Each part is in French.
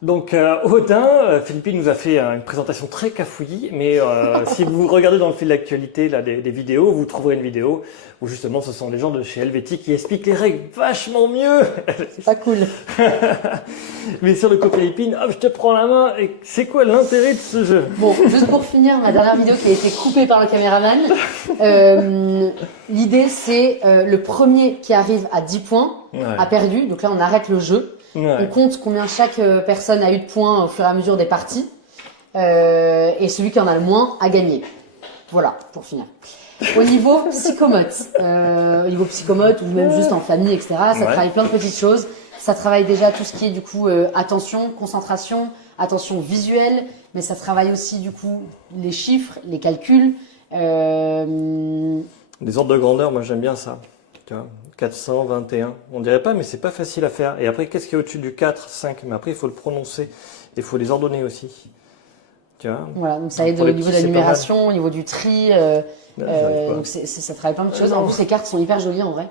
Donc Odin, Philippine nous a fait une présentation très cafouillie, mais si vous regardez dans le fil d'actualité là, des vidéos, vous trouverez une vidéo où justement ce sont les gens de chez Helvetic qui expliquent les règles vachement mieux. C'est pas cool. Mais sur le copain Philippine, hop, je te prends la main, et c'est quoi l'intérêt de ce jeu? Bon, juste pour finir, ma dernière vidéo qui a été coupée par le caméraman, l'idée c'est le premier qui arrive à 10 points a perdu, donc là on arrête le jeu. On compte combien chaque personne a eu de points au fur et à mesure des parties. Et celui qui en a le moins a gagné. Voilà, pour finir. Au niveau psychomote, ou même juste en famille, etc., ça travaille plein de petites choses. Ça travaille déjà tout ce qui est du coup attention, concentration, attention visuelle, mais ça travaille aussi du coup les chiffres, les calculs. Les ordres de grandeur, moi j'aime bien ça. Tu vois, 421. On dirait pas, mais c'est pas facile à faire. Et après, qu'est-ce qu'il y a au-dessus du 4, 5? Mais après, il faut le prononcer. Et il faut les ordonner aussi. Tu vois? Voilà, donc ça aide au niveau de la numération, au niveau du tri. Donc ça travaille plein de choses. En plus, les cartes sont hyper jolies en vrai.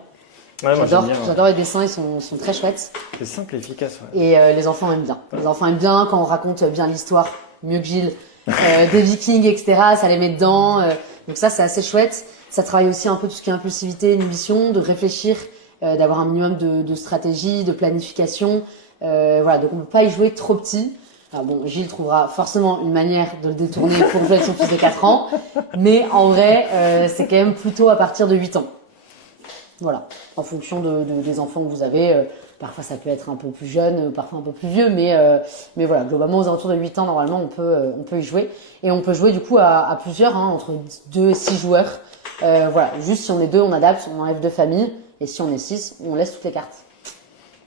Ouais, j'adore les dessins, ils sont très chouettes. C'est simple et efficace. Ouais. Et les enfants aiment bien. Les enfants aiment bien quand on raconte bien l'histoire, mieux que Gilles, des Vikings, etc. Ça les met dedans. Donc ça, c'est assez chouette. Ça travaille aussi un peu tout ce qui est impulsivité, inhibition, de réfléchir, d'avoir un minimum de stratégie, de planification. Voilà, donc on ne peut pas y jouer trop petit. Alors bon, Gilles trouvera forcément une manière de le détourner pour jouer avec son fils de 4 ans. Mais en vrai, c'est quand même plutôt à partir de 8 ans. Voilà, en fonction des enfants que vous avez. Parfois, ça peut être un peu plus jeune, parfois un peu plus vieux. Mais voilà, globalement, aux alentours de 8 ans, normalement, on peut y jouer. Et on peut jouer du coup à plusieurs, hein, entre 2 et 6 joueurs. Voilà, juste si on est 2, on adapte, on enlève 2 familles. Et si on est 6, on laisse toutes les cartes.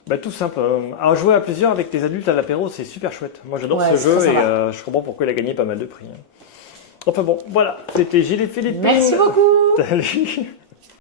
Bah, tout simple. Alors, jouer à plusieurs avec des adultes à l'apéro, c'est super chouette. Moi, j'adore ce jeu et je comprends pourquoi il a gagné pas mal de prix. Enfin bon, voilà. C'était Gilles et Philippe. Merci beaucoup. Salut.